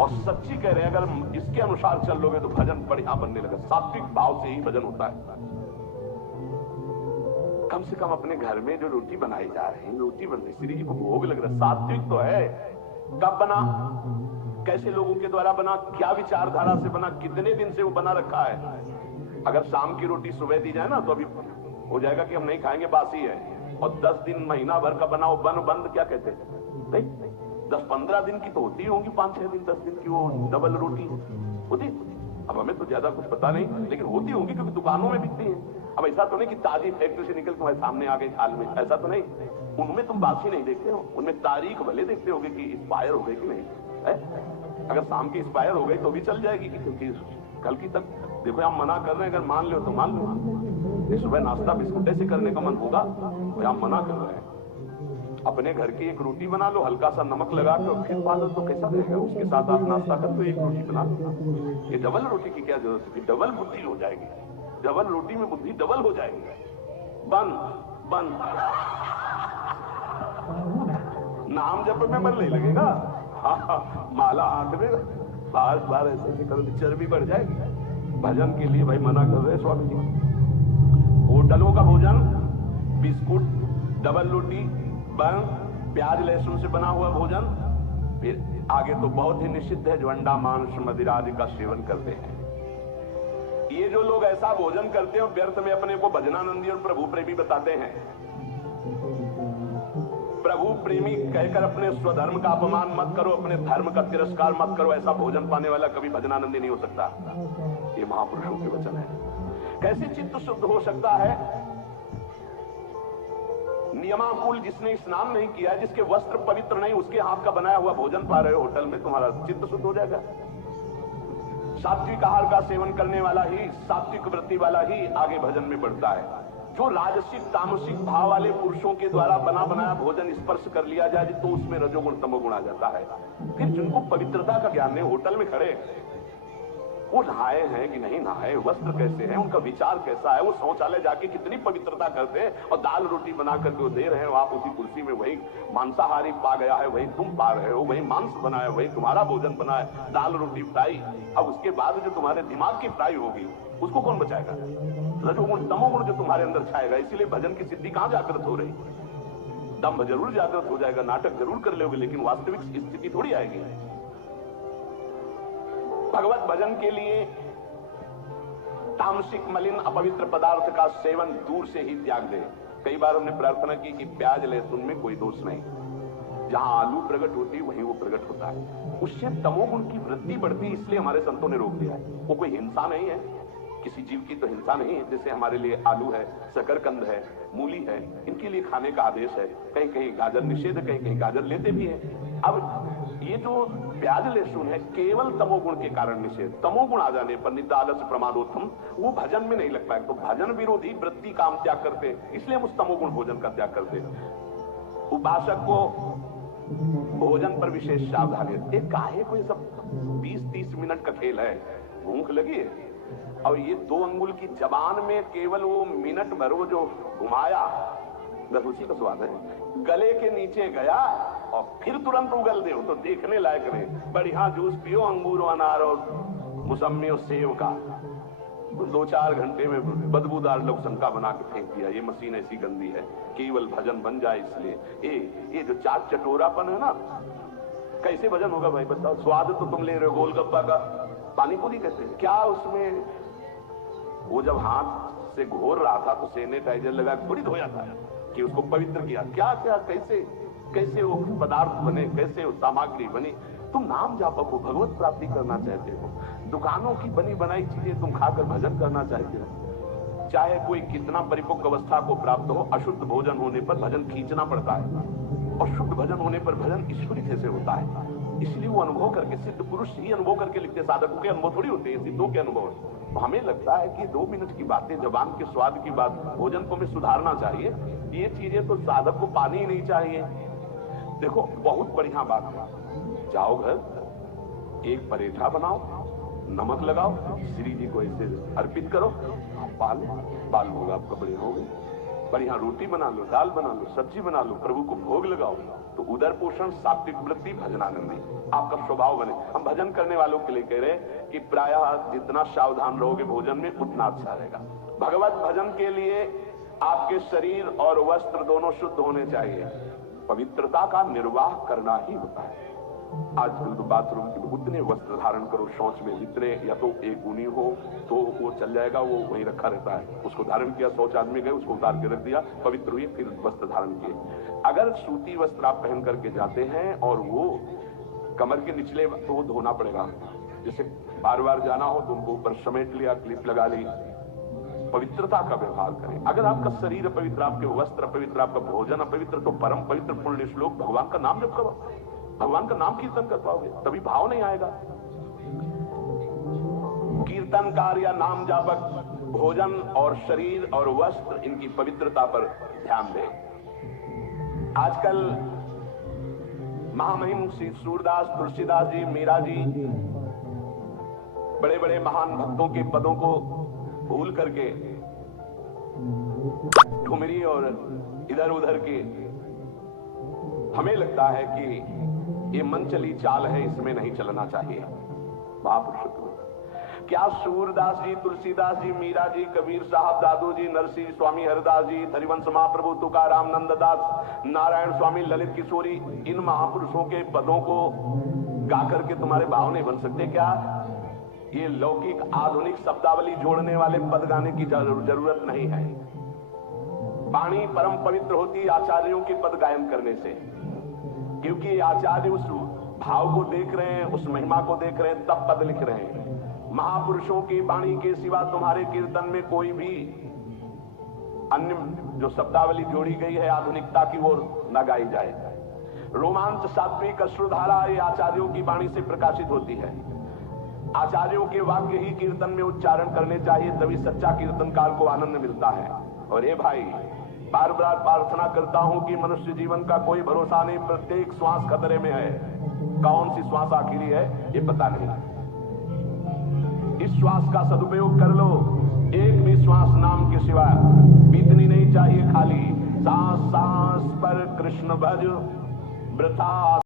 और सच्ची कह रहे हैं, अगर इसके अनुसार चल लोगे तो भजन बढ़िया बनने लगा। सात्विक भाव से ही भजन होता है। कम से कम अपने घर में जो रोटी बनाई जा रही है, रोटी बन रही, श्री जी को भोग लग रहा है, सात्विक तो है। कब बना, कैसे लोगों के द्वारा बना, क्या विचारधारा से बना, कितने दिन से वो बना रखा है। अगर शाम की रोटी सुबह दी जाए ना तो अभी हो जाएगा कि हम नहीं खाएंगे, बासी है। और 10 दिन महीना भर का बनाओ बंद क्या कहते हैं नहीं, 10-15 दिन की तो होती होंगी, 5-6 दिन 10 दिन की वो डबल रोटी होती। अब हमें तो ज्यादा कुछ पता नहीं, लेकिन होती होंगी क्योंकि दुकानों में बिकती है। अब ऐसा तो नहीं कि ताजी फैक्ट्री से निकल तुम्हारे सामने आ गई थाल में, ऐसा तो नहीं। उनमें तुम बासी नहीं देखते हो, उनमें तारीख भले देखते होगे कि एक्सपायर हो गई कि नहीं है? अगर शाम की एक्सपायर हो गई तो भी चल जाएगी, क्योंकि कल की तक देखो हम मना कर रहे हैं। अगर मान लो तो मान लो, सुबह नाश्ता बिस्कुट से करने का मन होगा तो हम मना कर रहे हैं। अपने घर की एक रोटी बना लो, हल्का सा नमक लगा के फिर खा लो तो कैसा रहेगा। उसके साथ आप नाश्ता कर लो, एक रोटी बना लो। ये डबल रोटी की क्या जरूरत है? डबल बुद्धि हो जाएगी, डबल रोटी में बुद्धि डबल हो जाएगी। बंद नाम जप में मन नहीं लगेगा। माला हाथ में बार ऐसे करो तो चर्बी बढ़ जाएगी। भजन के लिए भाई मना कर रहे स्वामी जी। होटलों का भोजन बिस्कुट, डबल रोटी, बन, प्याज लहसुन से बना हुआ भोजन, फिर आगे तो बहुत ही निषिद्ध है जो अंडा मांस मदिरा आदि का सेवन करते हैं। ये जो लोग ऐसा भोजन करते हैं व्यर्थ में अपने को भजनानंदी और प्रभु प्रेमी बताते हैं। प्रभु प्रेमी कहकर अपने स्वधर्म का अपमान मत करो, अपने धर्म का तिरस्कार मत करो। ऐसा भोजन पाने वाला कभी भजनानंदी नहीं हो सकता। ये महापुरुषों के वचन है। कैसे चित्त शुद्ध हो सकता है? नियमाकुल जिसने स्नान नहीं किया, जिसके वस्त्र पवित्र नहीं, उसके हाथ का बनाया हुआ भोजन पा रहे हो होटल में, तुम्हारा चित्त शुद्ध हो जाएगा। सात्विक आहार का सेवन करने वाला ही, सात्विक वृत्ति वाला ही आगे भजन में बढ़ता है। जो राजसिक तामसिक भाव वाले पुरुषों के द्वारा बना बनाया भोजन स्पर्श कर लिया जाए तो उसमें रजोगुण तमोगुण आ जाता है। फिर जिनको पवित्रता का ज्ञान नहीं, होटल में खड़े वो नहाए हैं कि नहीं नहाए, वस्त्र कैसे हैं, उनका विचार कैसा है, वो शौचालय जाके कितनी पवित्रता करते हैं, और दाल रोटी बना करके वो दे रहे हो आप उसी कुर्सी में। वही मांसाहारी पा गया है, वही तुम पा रहे हो, वही मांस बना है, वही तुम्हारा भोजन बना है, दाल रोटी फ्राई। अब उसके बाद जो तुम्हारे दिमाग की फ्राई होगी उसको कौन बचाएगा? रजोगुण तमोगुण जो तुम्हारे अंदर छाएगा। इसीलिए भजन की सिद्धि कहां जागृत हो रही? दम्भ जरूर जागृत हो जाएगा, नाटक जरूर कर लोगे, लेकिन वास्तविक स्थिति थोड़ी आएगी। भगवत भजन के लिए तामसिक मलिन अपवित्र पदार्थ का सेवन दूर से ही त्याग दे। कई बार हमने प्रार्थना की कि प्याज लहसुन में कोई दोष नहीं, जहां आलू प्रकट होती है वहीं वो प्रकट होता है। उससे तमोगुण की वृद्धि बढ़ती, इसलिए हमारे संतों ने रोक दिया है। वो कोई हिंसा नहीं है, किसी जीव की तो हिंसा नहीं है। जैसे हमारे लिए आलू है, शकरकंद है, मूली है, इनके लिए खाने का आदेश है। कहीं कहीं गाजर निषेध, कहीं कहीं गाजर लेते भी है। अब ये जो प्याज लहसुन है केवल तमोगुण के कारण निषेध। तमोगुण आ जाने पर निदालस प्रमादोत्तम वो भजन में नहीं लग पाए। तो भजन विरोधी वृत्ति का हम त्याग करते, इसलिए हम उस तमोगुण भोजन का त्याग करते। उपासक को भोजन पर विशेष सावधानी। एक काहे को ये सब 20-30 मिनट का खेल है, भूख लगी है और ये 2 अंगुल की जबान में केवल वो मिनट भर वो जो घुमाया, बस उसी का स्वाद है। गले के नीचे गया और फिर तुरंत उगल दे तो देखने लायक नहीं। बढ़िया जूस पियो, अंगूर अनार और मौसमी और सेव का, 2-4 घंटे में बदबूदार लोग शंका बना के फेंक दिया। ये मशीन ऐसी गंदी है, केवल भजन बन जाए इसलिए। ये जो चाट चटोरापन है ना, कैसे भजन होगा भाई बताओ? स्वाद तो तुम ले रहे हो गोलगप्पा का, पानी पूरी कैसे, क्या उसमें वो जब हाथ से घोर रहा था तो सैनिटाइजर लगा थोड़ी धोया था कि उसको पवित्र किया? क्या क्या कैसे कैसे वो पदार्थ बने, कैसे वो सामग्री बनी? तुम नाम जापक हो, भगवत प्राप्ति करना चाहते हो, दुकानों की बनी बनाई चीजें तुम खाकर भजन करना चाहते हो। चाहे कोई कितना परिपक्व अवस्था को प्राप्त हो, अशुद्ध भोजन होने पर भजन खींचना पड़ता है, और शुद्ध भजन होने पर भजन ईश्वरी जैसे होता है। इसलिए वो अनुभव करके, सिद्ध पुरुष ही अनुभव करके लिखते, साधकों के अनुभव थोड़ी होते हैं, सिद्धों के अनुभव है। तो हमें लगता है कि 2 मिनट की बातें, जबान के स्वाद की बात, भोजन को हमें सुधारना चाहिए। ये चीजें तो साधक को पानी ही नहीं चाहिए। देखो बहुत बढ़िया बात है, जाओ घर, एक परेठा बनाओ, नमक लगाओ, श्री जी को ऐसे अर्पित करो, बाल भोग आपका बड़े हो गए। बढ़िया रोटी बना लो, दाल बना लो, सब्जी बना लो, प्रभु को भोग लगाओ, तो उदर पोषण, सात्विक वृत्ति, भजनानंदी आपका स्वभाव बने। हम भजन करने वालों के लिए कह रहे कि प्रायः जितना सावधान रहोगे भोजन में उतना अच्छा रहेगा। भगवत भजन के लिए आपके शरीर और वस्त्र दोनों शुद्ध होने चाहिए। पवित्रता का निर्वाह करना ही होता है। आजकल तो बाथरूम के उतने वस्त्र धारण करो, शौच में जितने, या तो एक ऊनी हो तो वो चल जाएगा, वो वहीं रखा रहता है, उसको धारण किया, शौच आदमी गए, उसको उतार के रख दिया, पवित्र हुए, फिर वस्त्र धारण किए। अगर सूती वस्त्र आप पहन करके जाते हैं और वो कमर के निचले, तो वो धोना पड़ेगा। जैसे बार बार जाना हो तो उनको ऊपर समेट लिया, क्लिप लगा ली। पवित्रता का व्यवहार करें। अगर आपका शरीर अपवित्र, आपके वस्त्र अपवित्र, आपका भोजन अपवित्र, तो परम पवित्र पुण्य श्लोक भगवान का नाम जप करो, भगवान का नाम कीर्तन कर पाओगे, तभी भाव नहीं आएगा। कीर्तनकार या नाम जापक भोजन और शरीर और वस्त्र, इनकी पवित्रता पर ध्यान दें। आजकल महामहिम श्री सूरदास, तुलसीदास जी, मीरा जी, बड़े बड़े महान भक्तों के पदों को भूल करके ठुमरी और इधर उधर के, हमें लगता है कि ये मन चली चाल है, इसमें नहीं चलना चाहिए। महापुरुष क्या सूरदास जी, तुलसीदास जी, मीरा जी, कबीर साहब, दादू जी, नरसिंह स्वामी, हरिदास जी, हरिवंश महाप्रभु, तुकाराम, नंददास, नारायण स्वामी, ललित किशोरी, इन महापुरुषों के पदों को गा करके तुम्हारे भाव नहीं बन सकते क्या? ये लौकिक आधुनिक शब्दावली जोड़ने वाले पद गाने की जरूरत नहीं है। वाणी परम पवित्र होती आचार्यों के पद गायन करने से, क्योंकि आचार्य उस भाव को देख रहे हैं, उस महिमा को देख रहे हैं, तब पद लिख रहे हैं। महापुरुषों की वाणी के सिवा तुम्हारे कीर्तन में कोई भी अन्य जो शब्दावली जोड़ी गई है आधुनिकता की ओर न गाई जाए। रोमांच, सात्विक, अश्रुधारा ये आचार्यों की वाणी से प्रकाशित होती है। आचार्यों के वाक्य ही कीर्तन में उच्चारण करने चाहिए, तभी सच्चा कीर्तनकार को आनंद मिलता है। और ये भाई, बार बार प्रार्थना करता हूं कि मनुष्य जीवन का कोई भरोसा नहीं, प्रत्येक श्वास खतरे में है। कौन सी श्वास आखिरी है ये पता नहीं। इस श्वास का सदुपयोग कर लो। एक भी श्वास नाम के सिवा बीतनी नहीं चाहिए खाली। सांस सांस पर कृष्ण भज, वृथा